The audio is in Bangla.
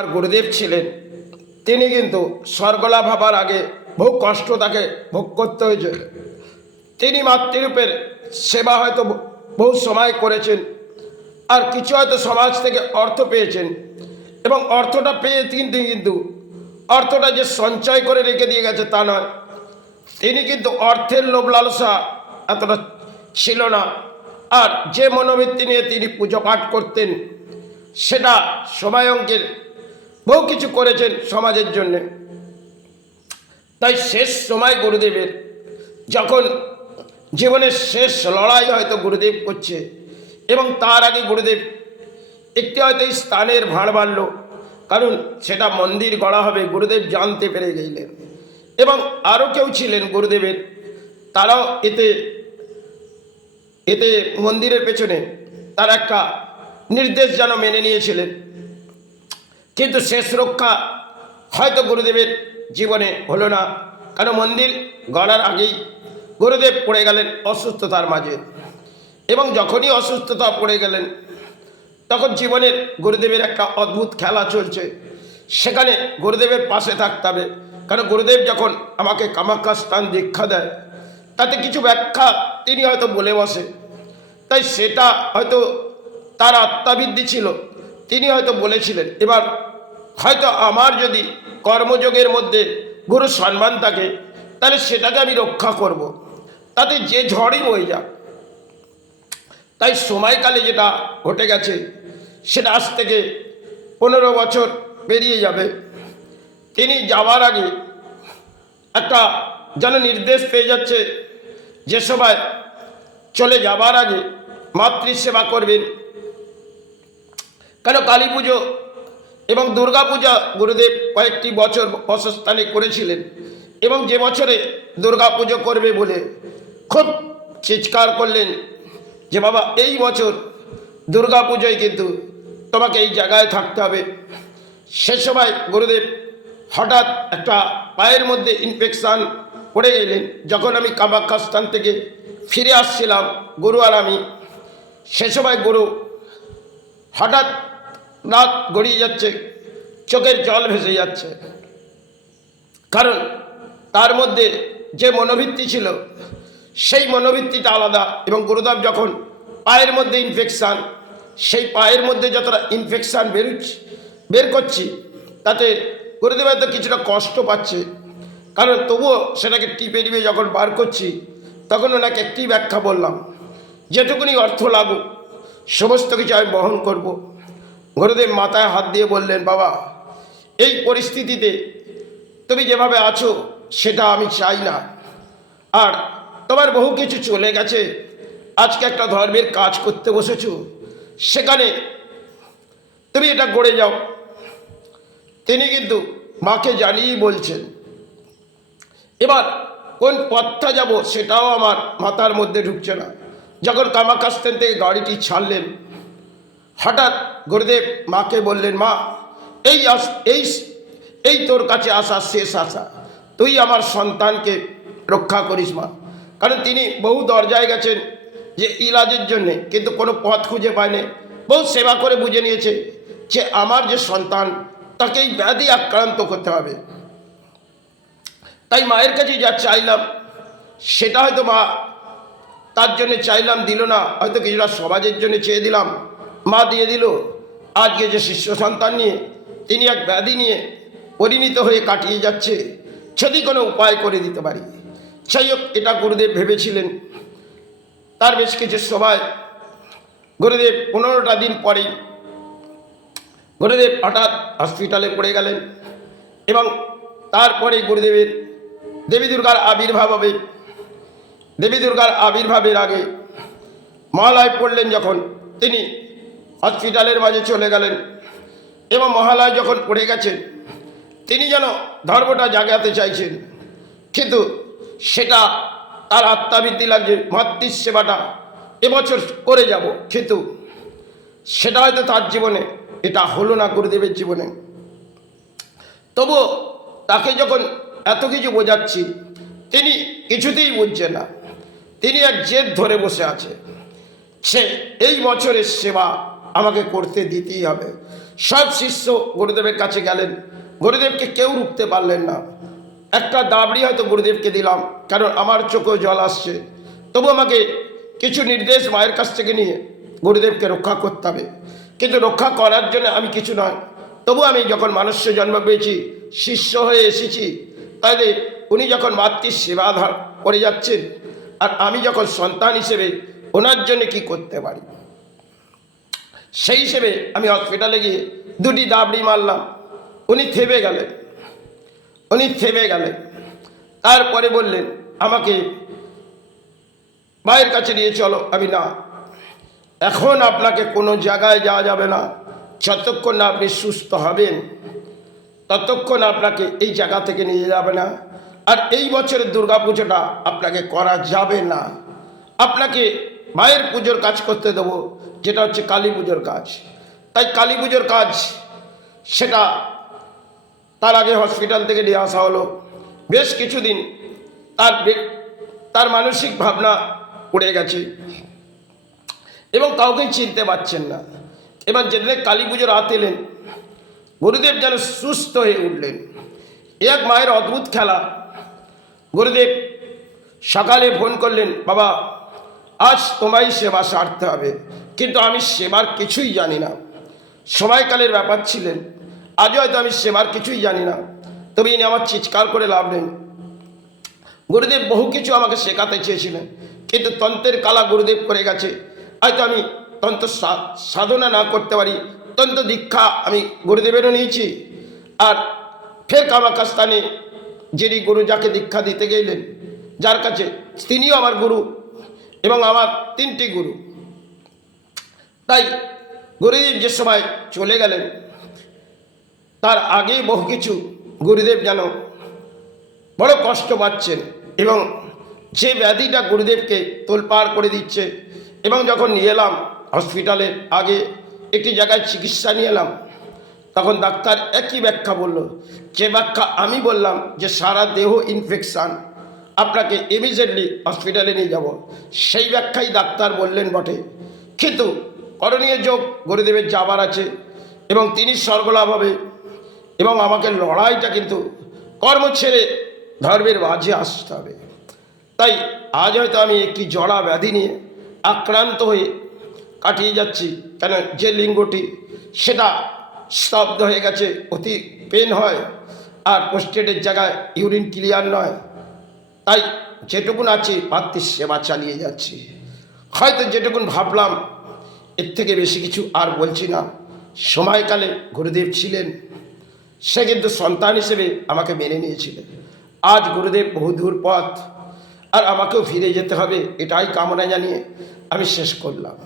আর গুরুদেব ছিলেন, তিনি কিন্তু স্বর্গলাভ হবার আগে বহু কষ্ট তাকে ভোগ করতে হয়েছে। তিনি মাতৃরূপের সেবা হয়তো বহু সময় করেছেন, আর কিছু হয়তো সমাজ থেকে অর্থ পেয়েছেন, এবং অর্থটা পেয়ে কিন্তু অর্থটা যে সঞ্চয় করে রেখে দিয়ে গেছে তা নয়। তিনি কিন্তু অর্থের লোভ লালসা এতটা ছিল না। আর যে মনোবৃত্তি নিয়ে তিনি পুজো পাঠ করতেন, সেটা সময়াঙ্কের বহু কিছু করেছেন সমাজের জন্যে। তাই শেষ সময় গুরুদেবের যখন জীবনের শেষ লড়াই হয়তো গুরুদেব করছে, এবং তার আগে গুরুদেব একটি হয়তো স্থানের ভাঁড় বাড়ল, কারণ সেটা মন্দির গড়া হবে গুরুদেব জানতে পেরে গেলেন। এবং আরও কেউ ছিলেন গুরুদেবের, তারাও এতে মন্দিরের পেছনে তার একটা নির্দেশ যেন মেনে নিয়েছিলেন। কিন্তু শেষ রক্ষা হয়তো গুরুদেবের জীবনে হলো না, কারণ মন্দির গড়ার আগেই গুরুদেব পড়ে গেলেন অসুস্থতার মাঝে। এবং যখনই অসুস্থতা পড়ে গেলেন, তখন জীবনের গুরুদেবের একটা অদ্ভুত খেলা চলছে। সেখানে গুরুদেবের পাশে থাকতে হবে, কারণ গুরুদেব যখন আমাকে কামাখ্যা স্থান দীক্ষা দেয়, তাতে কিছু ব্যাখ্যা তিনি হয়তো বলে বসে। তাই সেটা হয়তো তার আত্মাবৃদ্ধি ছিল, তিনি হয়তো বলেছিলেন। এবার হয়তো আমার যদি কর্মযোগের মধ্যে গুরু সম্মান থাকে, তাহলে সেটাকে আমি রক্ষা করব, তাতে যে ঝড়ই বয়ে যাক। তাই সময়কালে যেটা ঘটে গেছে, সেটা আজ থেকে 15 বছর পেরিয়ে যাবে। তিনি যাওয়ার আগে একটা যেন নির্দেশ পেয়ে যাচ্ছে, যে সময় চলে যাবার আগে মাতৃসেবা করবেন। কেন কালী পুজো এবং দুর্গা পূজা গুরুদেব কয়েকটি বছর বাসস্থানে করেছিলেন, এবং যে বছরে দুর্গা পুজো করবে বলে খুব চিৎকার করলেন যে বাবা, এই বছর দুর্গা পুজোয় কিন্তু তোমাকে এই জায়গায় থাকতে হবে। সে সময় গুরুদেব হঠাৎ একটা পায়ের মধ্যে ইনফেকশান পড়ে গেলেন। যখন আমি কামাখ্যা স্থান থেকে ফিরে আসছিলাম, গুরু আর আমি, সে সময় গুরু হঠাৎ রাত গড়িয়ে যাচ্ছে, চোখের জল ভেসে যাচ্ছে, কারণ তার মধ্যে যে মনোবৃত্তি ছিল সেই মনোবৃত্তিটা আলাদা। এবং গুরুদেব যখন পায়ের মধ্যে ইনফেকশান, সেই পায়ের মধ্যে যতটা ইনফেকশান বের করছি, তাতে গুরুদেব হয়তো কিছুটা কষ্ট পাচ্ছে, কারণ তবুও সেটাকে টিপে টিপে যখন বার করছি, তখন ওনাকে একটি ব্যাখ্যা বললাম, যেটুকুনি অর্থ লাগুক সমস্ত কিছু আমি বহন করব। গুরুদেব মাথায় হাত দিয়ে বললেন, বাবা, এই পরিস্থিতিতে তুমি যেভাবে আছো সেটা আমি চাই না। আর তোমার বহু কিছু চলে গেছে, আজকে একটা ধর্মের কাজ করতে বসেছো, সেখানে তুমি এটা গড়ে যাও। তিনি কিন্তু মাকে জানিয়েই বলছেন। এবার কোন পথটা যাব সেটাও আমার মাথার মধ্যে ঢুকছে না। যখন কামাখ্যা স্থান থেকে গাড়িটি ছাড়লেন, হঠাৎ গুরুদেব মাকে বললেন, মা, এই তোর কাছে আসা শেষ আশা, তুই আমার সন্তানকে রক্ষা করিস মা। কারণ তিনি বহু দরজায় গেছেন যে ইলাজের জন্যে, কিন্তু কোনো পথ খুঁজে পায়নি। বহু সেবা করে বুঝে নিয়েছে যে আমার যে সন্তান, তাকে এই ব্যাধি আক্রান্ত করতে হবে। তাই মায়ের কাছে যা চাইলাম, সেটা হয়তো মা তার জন্য চাইলাম দিল না, হয়তো কিছুটা সমাজের জন্য চেয়ে দিলাম, মা দিয়ে দিল। আজকে যে শিষ্য সন্তান নিয়ে তিনি এক ব্যাধি নিয়ে পরিণত হয়ে কাটিয়ে যাচ্ছে, যদি কোনো উপায় করে দিতে পারি। যাই হোক, এটা গুরুদেব ভেবেছিলেন। তার বেশ কিছু সময় গুরুদেব 15টা দিন পরেই গুরুদেব হঠাৎ হসপিটালে পড়ে গেলেন। এবং তারপরে গুরুদেবের দেবী দুর্গার আবির্ভাব হবে। দেবী দুর্গার আবির্ভাবের আগে মহালয় পড়লেন, যখন তিনি হসপিটালের মাঝে চলে গেলেন। এবং মহালয় যখন পড়ে গেছেন, তিনি যেন ধর্মটা জাগাতে চাইছেন, কিন্তু সেটা তার আত্মাবৃত্তি লাগছে, মাতৃসেবাটা এবছর করে যাব, কিন্তু সেটা হয়তো তার জীবনে এটা হলো না, গুরুদেবের জীবনে। তবুও তাকে যখন এত কিছু বোঝাচ্ছি, তিনি কিছুতেই বুঝছে না। তিনি এক জেদ ধরে বসে আছে, সে এই বছরের সেবা আমাকে করতে দিতেই হবে। সব শিষ্য গুরুদেবের কাছে গেলেন, গুরুদেবকে কেউ রুখতে পারলেন না। একটা দাবড়ি হয়তো গুরুদেবকে দিলাম, কারণ আমার চোখেও জল আসছে, তবু আমাকে কিছু নির্দেশ মায়ের কাছ থেকে নিয়ে গুরুদেবকে রক্ষা করতে হবে। কিন্তু রক্ষা করার জন্য আমি কিছু নয়, তবু আমি যখন মানুষ্য জন্ম পেয়েছি, শিষ্য হয়ে এসেছি, তাহলে উনি যখন মাতৃ সেবাধার করে যাচ্ছেন, আর আমি যখন সন্তান হিসেবে ওনার জন্য কি করতে পারি, সেই হিসেবে আমি হসপিটালে গিয়ে দুটি দাবড়ি মারলাম। উনি থেমে গেলেন। তারপরে বললেন আমাকে মায়ের কাছে নিয়ে চলো। আমি না, এখন আপনাকে কোনো জায়গায় যাওয়া যাবে না, যতক্ষণ না আপনি সুস্থ হবেন ততক্ষণ আপনাকে এই জায়গা থেকে নিয়ে যাবে না। আর এই বছরের দুর্গাপুজোটা আপনাকে করা যাবে না, আপনাকে মায়ের পুজোর কাজ করতে দেবো, যেটা হচ্ছে কালী পুজোর কাজ। তাই কালী পুজোর কাজ, সেটা তার আগে হসপিটাল থেকে নিয়ে আসা হলো। বেশ কিছুদিন তার মানসিক ভাবনা উড়ে গেছে এবং কাউকেই চিনতে পারছেন না। এবার যেদিন কালী পুজোর রাত এলেন, গুরুদেব যেন সুস্থ হয়ে উঠলেন। এক মায়ের অদ্ভুত খেলা। গুরুদেব সকালে ফোন করলেন, বাবা আজ তোমায় সেবা সারতে হবে। কিন্তু আমি সেবার কিছুই জানি না, সময়কালের ব্যাপার ছিলেন, আজও হয়তো আমি সেবার কিছুই জানি না। তবে ইনি আমার চিৎকার করে লাভ নেই। গুরুদেব বহু কিছু আমাকে শেখাতে চেয়েছিলেন, কিন্তু তন্ত্রের কালা গুরুদেব করে গেছে। হয়তো আমি তন্ত্র সাধনা না করতে পারি, তন্ত্র দীক্ষা আমি গুরুদেবেরও নিয়েছি। আর ফের কামাকাস্তানে যিনি গুরু যাকে দীক্ষা দিতে গেলেন, যার কাছে, তিনিও আমার গুরু এবং আমার তিনটি গুরু। তাই গুরুদেব যে সময় চলে গেলেন, তার আগে বহু কিছু গুরুদেব যেন বড় কষ্ট পাচ্ছেন এবং যে ব্যাধিটা গুরুদেবকে তোলপাড় করে দিচ্ছে। এবং যখন নিয়ে এলাম হসপিটালে, আগে একটি জায়গায় চিকিৎসা নিয়ে এলাম, তখন ডাক্তার একই ব্যাখ্যা বলল, যে ব্যাখ্যা আমি বললাম যে সারা দেহ ইনফেকশান, আপনাকে ইমিডিয়েটলি হসপিটালে নিয়ে যাব, সেই ব্যাখ্যাই ডাক্তার বললেন বটে। কিন্তু করণীয় যোগ গুরুদেবের যাবার আছে এবং তিনি স্বর্গলাভ হবে এবং আমাকে লড়াইটা কিন্তু কর্ম ছেড়ে ধর্মের মাঝে আসতে হবে। তাই আজ হয়তো আমি একটি জড়া ব্যাধি নিয়ে আক্রান্ত হয়ে কাটিয়ে যাচ্ছি, কেন যে লিঙ্গটি সেটা স্তব্ধ হয়ে গেছে, অতি পেন হয়, আর পোস্টেডের জায়গায় ইউরিন ক্লিয়ার নয়। তাই যেটুকুন আছে মাতৃ সেবা চালিয়ে যাচ্ছি। হয়তো যেটুকুন ভাবলাম, এর থেকে বেশি কিছু আর বলছি না। সময়কালে গুরুদেব ছিলেন, সে কিন্তু সন্তান হিসেবে আমাকে মেনে নিয়েছিলেন। আজ গুরুদেব বহুদূর পথ, আর আমাকেও ফিরে যেতে হবে, এটাই কামনা জানিয়ে আমি শেষ করলাম।